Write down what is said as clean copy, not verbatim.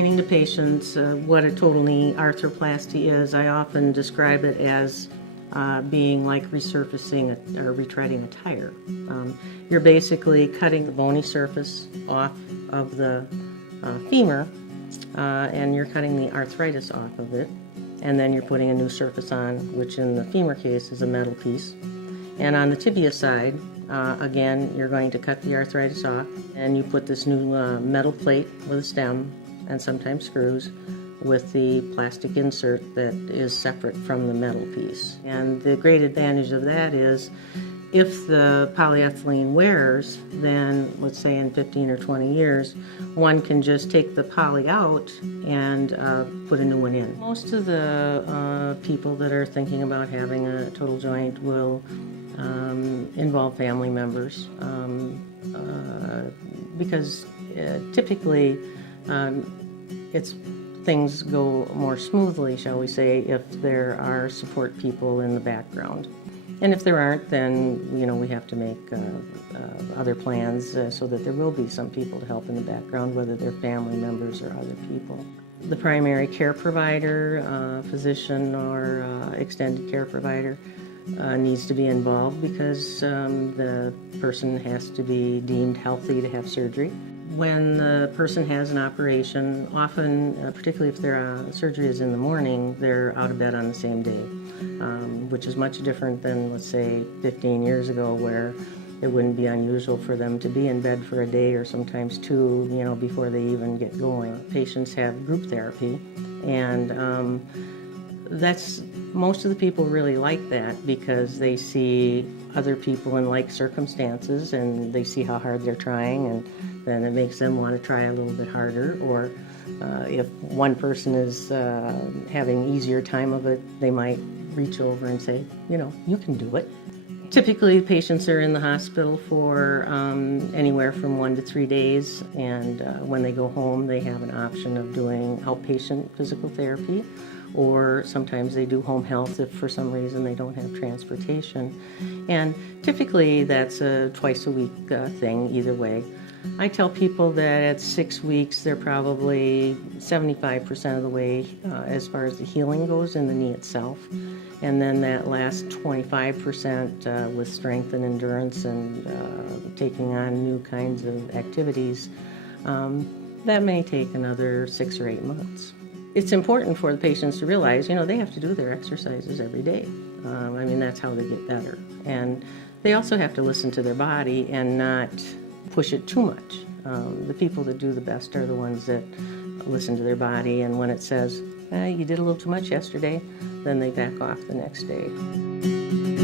explaining to patients what a total knee arthroplasty is, I often describe it as being like resurfacing or retreading a tire. You're basically cutting the bony surface off of the femur, and you're cutting the arthritis off of it, and then you're putting a new surface on, which in the femur case is a metal piece. And on the tibia side, again, you're going to cut the arthritis off, and you put this new metal plate with a stem and sometimes screws with the plastic insert that is separate from the metal piece. And the great advantage of that is if the polyethylene wears, then let's say in 15 or 20 years, one can just take the poly out and put a new one in. Most of the people that are thinking about having a total joint will involve family members because typically things go more smoothly, shall we say, if there are support people in the background. And if there aren't, then we have to make other plans so that there will be some people to help in the background, whether they're family members or other people. The primary care provider, physician, or extended care provider needs to be involved because the person has to be deemed healthy to have surgery. When the person has an operation, often, particularly if their surgery is in the morning, they're out of bed on the same day, which is much different than, let's say, 15 years ago, where it wouldn't be unusual for them to be in bed for a day or sometimes two, before they even get going. Patients have group therapy, and most of the people really like that because they see other people in like circumstances and they see how hard they're trying, and then it makes them want to try a little bit harder. Or if one person is having easier time of it, they might reach over and say, you can do it. Typically, patients are in the hospital for anywhere from 1 to 3 days, and when they go home, they have an option of doing outpatient physical therapy, or sometimes they do home health if for some reason they don't have transportation. And typically, that's a twice-a-week thing either way. I tell people that at 6 weeks, they're probably 75% of the way as far as the healing goes in the knee itself. And then that last 25% with strength and endurance and taking on new kinds of activities, that may take another 6 or 8 months. It's important for the patients to realize, they have to do their exercises every day. That's how they get better. And they also have to listen to their body and not push it too much. The people that do the best are the ones that listen to their body, and when it says, you did a little too much yesterday, then they back off the next day.